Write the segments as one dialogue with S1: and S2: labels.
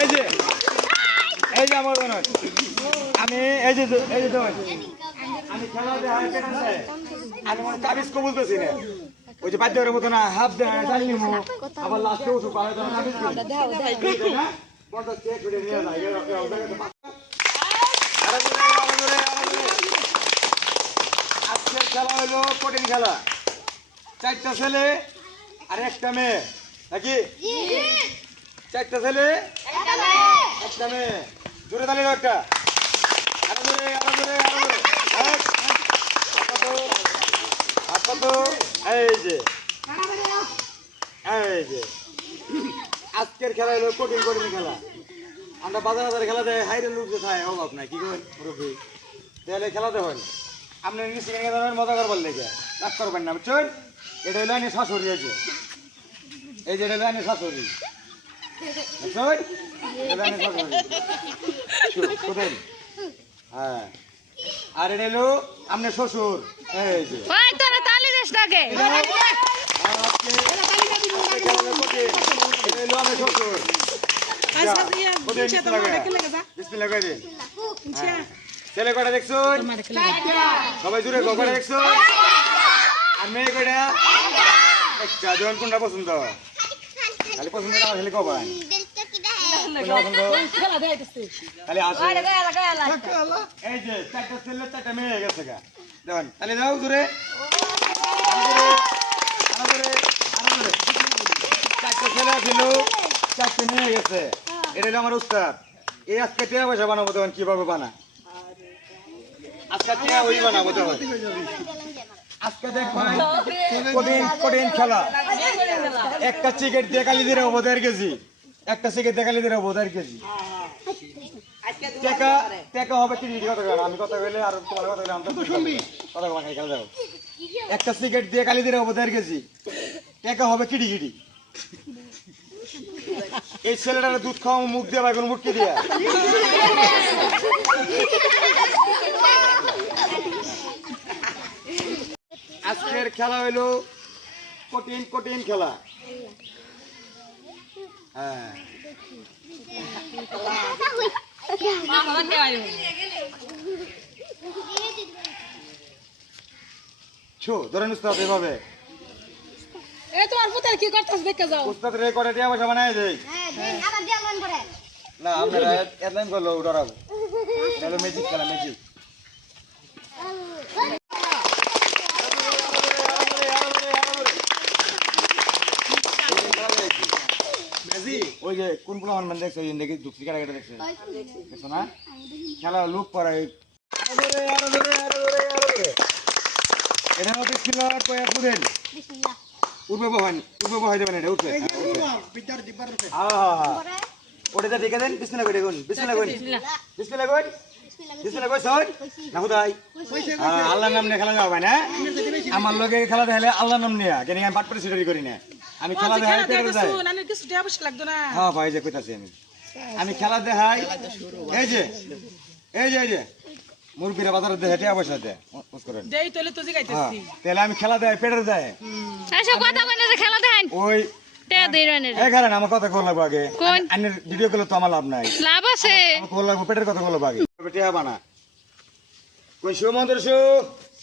S1: এই যে এই যে আমার বোন আমি এই যে এই যে তোমার। আমি খেলা আমি মনে না। ওই যে বাদ্যের মতো না হাফ দেয় আবার লাস্টে উঠু পারে। আজকের খেলা হলো কঠিন খেলা। চারটা ছেলে আর একটা মেয়ে। নাকি? চারটা ছেলে এই যে। এই যে। আজকের খেলা হলো কঠিন কঠিন খেলা। আমরা বাজার বাজারে খেলাতে হাইরে লোক যে অভাব নাই। কি করেন, মুরব্বী? তাহলে খেলা দেখেন আপনি ধরেন মজা করবার লেগে। রাগ করবেন না, বুঝছেন? এটা হলো আনি শাশুড়ি আছে এই যে, এটা হলো আনি শাশুড়ি। আর এটা হলো আপনার শ্বশুর। এই
S2: তোরা তালি
S1: আর শ্বশুর। হ্যাঁ। ছেলে কটা দেখছ সবাই জুড়ে কটা দেখছ আর মেয়ে কটা একটা জন কোনটা পছন্দ? খালি পছন্দ না খালি কোনটা পছন্দ খালি আসো। এই যে চারটা ছেলে চারটা মেয়ে গেছে গা। দেখুন তাহলে যাও জুড়ে আরও জোরে, আরও জোরে। চারটা ছেলে ছিল চারটে মেয়ে গেছে। এটা হলো আমার উস্তাদ। এই আজকে টিয়া পয়সা বানাবো তখন কীভাবে বানা আজকে টিয়া ওই বানাবো তখন আজকে দেখবেন কঠিন কঠিন খেলা। একটা চিকেট দিয়ে কালি দিয়ে রাখব দেড় কেজি। একটা চিকেট দিয়ে কালি দিয়ে রাখব দেড় কেজি। টাকা হবে আমি একটা সিগারেট দিয়ে কালি দিয়ে রাখব দেড় কেজি। হবে কিডি এই দুধ খাওয়া মুখ আজকের খেলা হইল কঠিন কঠিন খেলা। হ্যাঁ। ছো ধরেন উস্তাদ এভাবে।
S2: এই তোমার পুতের কি করতেছ? দেখে যাও।
S1: উস্তাদ রে করে টিয়া পয়সা বানায় দেয় না আপনারা এডলাইন করল ডরাবো ম্যাজিক খেলা ম্যাজিক ওই যে কোন পোলা হনুমান দেখছ ওই দেখি দুঃখী কাটা কেটে দেখছ? দেখছ না? খেলা লুক পরে আরও ধরে আরও ধরে আরও ধরে এটা হচ্ছে ছিল কয়া পুদেন? উঠবে বহান উঠবে বহাই দেবেন এটা উঠবে। হ্যাঁ হ্যাঁ হ্যাঁ। দেন বিসমিল্লাহ করে দেখুন বিসমিল্লাহ করে। বিসমিল্লাহ। করে। বিসমিল্লাহ করে সই না খুদাই আল্লাহর নাম নিয়ে খেলা ভাই না। আমার লগে খেলা দেখালে আল্লাহর নাম নিয়ে কেন আমি পাট পরে করি না? আমি খেলা দেখাই পেরে যাই হ্যাঁ ভাই যে কইতাছি আমি। আমি খেলা দেখাই। এই যে এই যে এই যে। মুরগিরা বাজারে দেখে টিয়া পয়সা দেয়। বুঝ করেন। হ্যাঁ তাহলে আমি খেলা দেয় পেটের দেয়।
S2: এসব কথা কই না যে খেলা দেখেন
S1: ওই
S2: তে দেই রানের।
S1: এই কারণ আমার কথা কল লাগবো আগে।
S2: কোন?
S1: ভিডিও করলে তো আমার লাভ নাই।
S2: লাভ আছে।
S1: কল লাগবো পেটের কথা কল আগে। টিয়া বানা। কই শিব মন্দির শু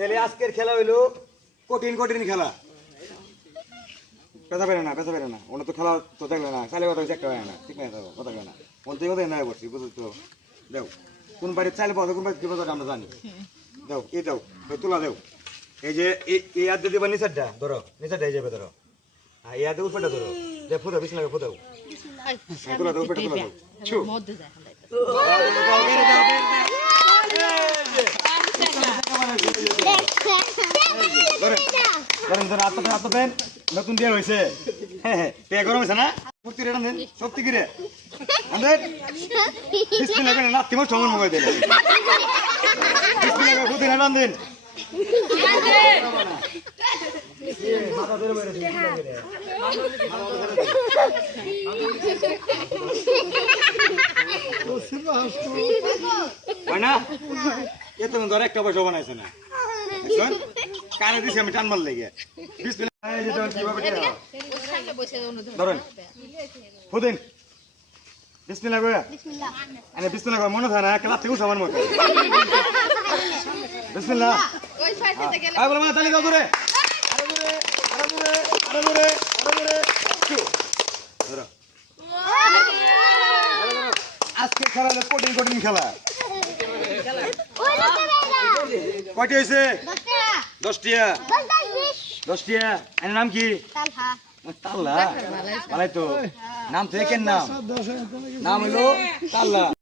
S1: তাহলে আজকের খেলা হইল কঠিন কঠিন খেলা। পেঁচা পেরে না পেঁচা পেরে না। ওটা তো খেলা তো দেখলে না চালে কথা একটা হয় না ঠিক না কথা না। বলতে কথা না করছি বুঝলি তো। দেও কোন বাড়ির চাইলে পাওয়া কোন বাড়ির কি পাওয়া আমরা জানি। দাও এই দাও তুলা দেও। এই যে এই- হাত দিয়ে দিবা নিচারটা ধরো নিচারটা এই যাবে ধরো। হ্যাঁ এই হাতে উপরটা ধরো। দে ফুদাও বিশ লাগে ফুদাও তুলা দাও তুলা দাও। ছু। আত্মপেন আত্মপেন নতুন দিয়ে হয়েছে। হ্যাঁ হ্যাঁ গরম হয়েছে না? রেটা দেন শক্তি কিরে। আমাদের না মোট সমন খুদিন হাঁটান দিন। হয় ধর একটা পয়সা বানাইছে না। দিছি আমি টান মার লেগে কীভাবে হয়? ধরেন। খুদিন আরে মনে থাকে না বলো তালি দাও ধরে আরে ধরে আরে ধরে আরে ধরে আরে ধরে ছু। ধরো আরে ধরো। আজকে খেলা হলো কঠিন কঠিন খেলা। কয়টি হয়েছে? দশটিয়া। দশটিয়া। এর নাম কি? তাল্লা ভালাই তো। নাম থেকে নাম। নাম হলো তাল্লা